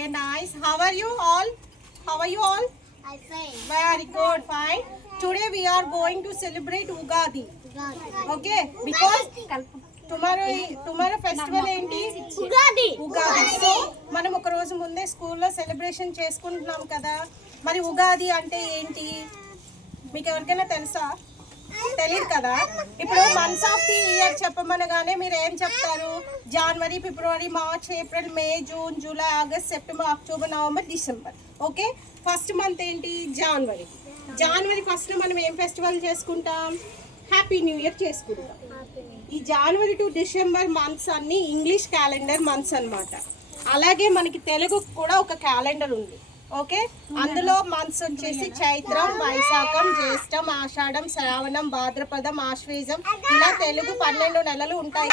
Okay, nice. How are you all? I'm fine. Very good, fine. Today we are going to celebrate Ugadi. Okay, because tomorrow festival ఏంటి? Ugadi. So మనం ఒక రోజు ముందే స్కూల్లో celebration చేసుకుంటున్నాం కదా. మరి ఉగాది అంటే ఏంటి? మీకు ఎవరికైనా తెలుసా? తెలియదు కదా. ఇప్పుడు మంత్స్ ఆఫ్ ది ఇయర్ చెప్పమనగానే మీరు ఏం చెప్తారు? January, February, March, April, May, June, July, August, September, October, November, December. Okay, first month ఏంటి? జనవరి. జనవరి ఫస్ట్ మనం ఏం ఫెస్టివల్ చేసుకుంటాం? హ్యాపీ న్యూ ఇయర్ చేసుకుంటాం. ఈ జనవరి టు డిసెంబర్ మంత్స్ అన్ని ఇంగ్లీష్ క్యాలెండర్ మంత్స్ అన్నమాట. అలాగే మనకి తెలుగు కూడా ఒక క్యాలెండర్ ఉంది. ఓకే, అందులో మంత్స్ వచ్చేసి చైత్రం, వైశాఖం, జ్యేష్టం, ఆషాఢం, శ్రావణం, భాద్రపదం, ఆశ్వేజం, ఇలా తెలుగు 12 నెలలు ఉంటాయి.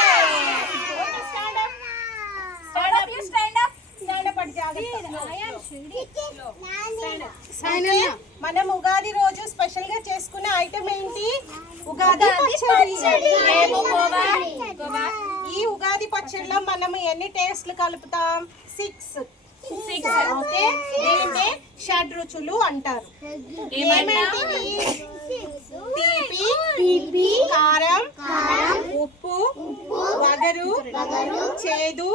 మనం ఉగాది రోజు స్పెషల్ గా చేసుకునే ఐటమ్ ఏంటి? ఉగాది పచ్చడి. ఈ ఉగాది పచ్చడిలో మనం ఎన్ని టేస్ట్లు కలుపుతాం? 6. ఓకే, దీన్నే షడ్ రుచులు అంటారు. తీపి, కారం, ఉప్పు, వగరు, చేదు,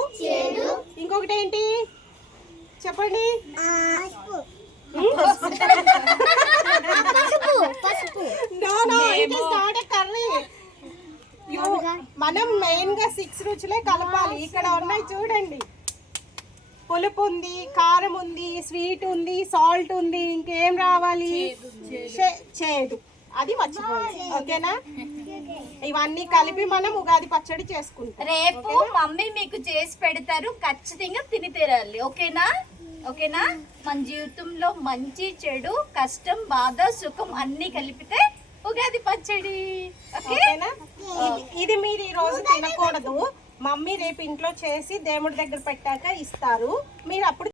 ఇంకొకటి ఏంటి చెప్పండి? మనం మెయిన్ గా 6 రుచులే కలపాలి. ఇక్కడ ఉన్నాయి చూడండి. పులుపు ఉంది, కారం ఉంది, స్వీట్ ఉంది, సాల్ట్ ఉంది, ఇంకేం రావాలి? చేదు. అది మర్చిపోవాలి. ఓకేనా? ఇవన్నీ కలిపి మనం ఉగాది పచ్చడి చేసుకుంటాం. రేపు మమ్మీ మీకు చేసి పెడతారు, ఖచ్చితంగా తిని తీరాలి. ఓకేనా? ఓకేనా? మన జీవితంలో మంచి చెడు, కష్టం, బాధ, సుఖం అన్ని కలిపితే ఉగాది పచ్చడి. ఓకేనా? ఇది మీరు ఈ రోజు తినకూడదు. మమ్మీ రేపు ఇంట్లో చేసి దేవుడి దగ్గర పెట్టాక ఇస్తారు. మీరు అప్పుడు